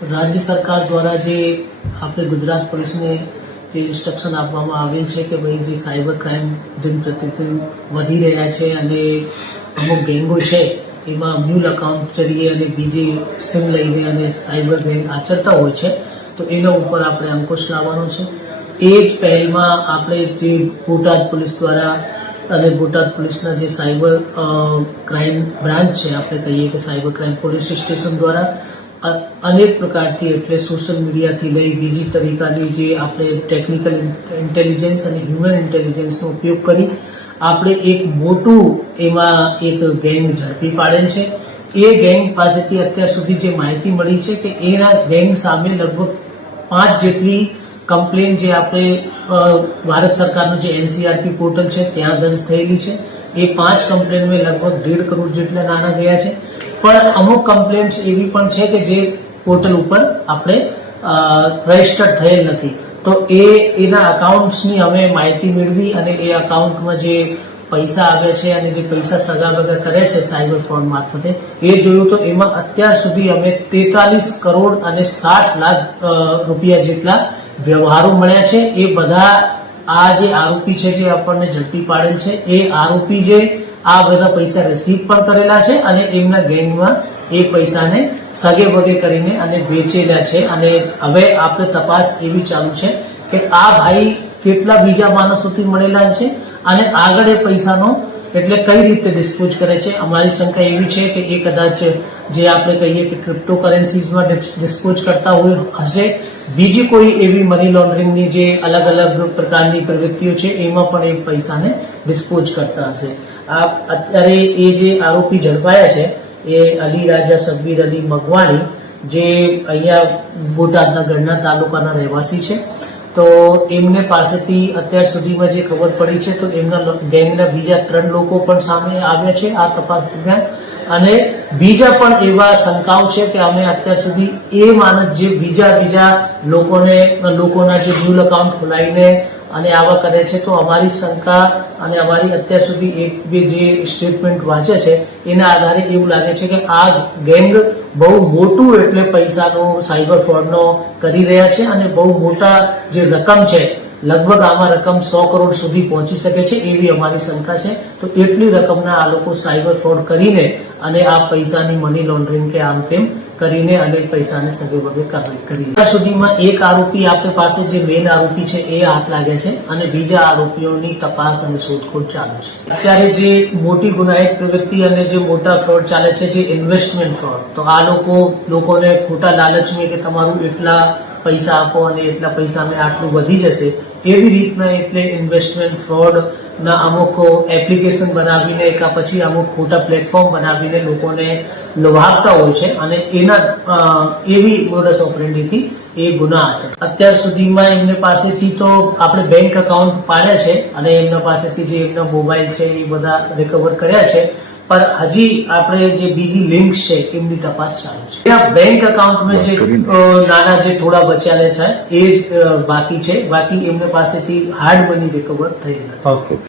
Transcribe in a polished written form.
રાજ્ય સરકાર દ્વારા જે આપણે ગુજરાત પોલીસને જે ઇન્સ્ટ્રક્શન આપવામાં આવેલ છે કે ભાઈ જે સાયબર ક્રાઇમ દિન પ્રતિદિન વધી રહ્યા છે અને અમુક ગેંગો છે એમાં મ્યુલ અકાઉન્ટ જરીએ અને બીજી સિમ લઈને અને સાયબર ગેંગ આચરતા હોય છે, તો એના ઉપર આપણે અંકુશ લાવવાનો છે. એ જ પહેલમાં આપણે જે બોટાદ પોલીસ દ્વારા અને બોટાદ પોલીસના જે સાયબર ક્રાઇમ બ્રાન્ચ છે, આપણે કહીએ કે સાયબર ક્રાઇમ પોલીસ સ્ટેશન દ્વારા અનેક પ્રકારથી એટલે સોશિયલ મીડિયાથી લઈ બીજી તરીકાની જે આપણે ટેકનિકલ ઇન્ટેલિજન્સ અને હ્યુમન ઇન્ટેલિજન્સનો ઉપયોગ કરી આપણે એક મોટું એમાં એક ગેંગ ઝડપી પાડેલ છે. એ ગેંગ પાસેથી અત્યાર સુધી જે માહિતી મળી છે કે એના ગેંગ સામે લગભગ 5 જેટલી કમ્પ્લેન જે આપણે ભારત સરકારનું જે એનસીઆરપી પોર્ટલ છે ત્યાં દર્જ થયેલી છે. એ 5 કમ્પ્લેનમાં લગભગ 1.5 કરોડ જેટલા નાણાં ગયા છે. પણ અમુક કમ્પ્લેન્ટ્સ એવી પણ છે કે જે પોર્ટલ ઉપર આપણે રજીસ્ટર્ડ થયેલ નથી. તો એના અકાઉન્ટ્સની અમે માહિતી મેળવી અને એ અકાઉન્ટમાં જે પૈસા આવ્યા છે અને જે પૈસા સગા વગા કરે છે સાયબર ફ્રોડ મારફતે એ જોયું તો એમાં અત્યાર સુધી અમે 43 કરોડ અને 60 લાખ રૂપિયા જેટલા વ્યવહારો મળ્યા છે. એ બધા આ જે આરોપી છે જે આપણને ઝડપી પાડેલ છે એ આરોપી જે આ બધા પૈસા રિસીવ પણ કરેલા છે અને એમના ગેંગમાં એ પૈસાને સગે વગે કરીને અને વેચેલા છે. અને હવે આપણે તપાસ એવી ચાલુ છે કે આ ભાઈ કેટલા બીજા માણસોથી મળેલા છે અને આગળ એ પૈસાનો એટલે કઈ રીતે ડિસ્પોઝ કરે છે. અમારી શંકા એવી છે કે એ કદાચ જે આપણે કહીએ કે ક્રિપ્ટોકરન્સીઝમાં ડિસ્પોઝ કરતા હોય હશે, બીજી કોઈ એવી મની લોન્ડરિંગની જે અલગ અલગ પ્રકારની પ્રવૃત્તિઓ છે એમાં પણ એ પૈસાને ડિસ્પોઝ કરતા હશે. આ અત્યારે એ જે આરોપી ઝડપાયા છે એ અલી રાજા શબ્બીર અલી મગવાણી જે અહીંયા બોટાદના ગઢડા તાલુકાના રહેવાસી છે. તો એમને પાસેથી અત્યાર સુધીમાં જે ખબર પડી છે તો એમના ગેંગના બીજા 3 લોકો પણ સામે આવ્યા છે આ તપાસ દરમિયાન. અને બીજા પણ એવા શંકાઓ છે કે અમે અત્યાર સુધી એ માણસ જે બીજા લોકોના જે મ્યુલ અકાઉન્ટ ખોલાવીને અને આવા કરે છે, તો અમારી શંકા અને અમારી અત્યાર સુધી એક બે જે સ્ટેટમેન્ટ વાંચે છે એના આધારે એવું લાગે છે કે આ ગેંગ બહુ મોટું એટલે પૈસાનો સાયબર ફ્રોડનો કરી રહ્યા છે અને બહુ મોટા જે રકમ છે લગભગ આમાં રકમ 100 કરોડ સુધી પહોંચી શકે છે એવી અમારી શંકા છે. તો એટલી રકમના આ લોકો સાયબર ફ્રોડ કરીને અને આ પૈસાની મની લોન્ડરિંગ કે આમ તેમ કરીને અને પૈસાને સગે વગે કરી. અત્યાર સુધીમાં એક આરોપી આપણી પાસે જે મેઇન આરોપી છે એ હાથ લાગ્યા છે અને બીજા આરોપીઓની તપાસ અને શોધખોળ ચાલુ છે. અત્યારે જે મોટી ગુનાહિત પ્રવૃત્તિ અને જે મોટા ફ્રોડ ચાલે છે જે ઇન્વેસ્ટમેન્ટ ફ્રોડ, તો આ લોકોને ખોટા લાલચમાં કે તમારું એટલા પૈસા આપો અને એટલા પૈસા મેં આટલું વધી જશે એવી રીતના એટલે ઇન્વેસ્ટમેન્ટ ફ્રોડ ના અમુક એપ્લિકેશન બનાવીને કે પછી અમુક ખોટા પ્લેટફોર્મ બનાવીને લોકોને લોભાવતા હોય છે અને એના એવી મોડસ ઓપરેન્ડીથી એ ગુના છે. અત્યાર સુધીમાં એમને પાસેથી તો આપણે બેંક એકાઉન્ટ પાડ્યા છે અને એમના પાસેથી જે એમના મોબાઈલ છે એ બધા રિકવર કર્યા છે. પણ હજી આપણે જે બીજી લિંક્સ છે એમની તપાસ ચાલુ છે. ત્યાં બેંક એકાઉન્ટમાં જે નાના જે થોડા બચ્યા છે એ જ બાકી છે. બાકી એમને પાસેથી હાર્ડ મની રિકવર થઈ નથી.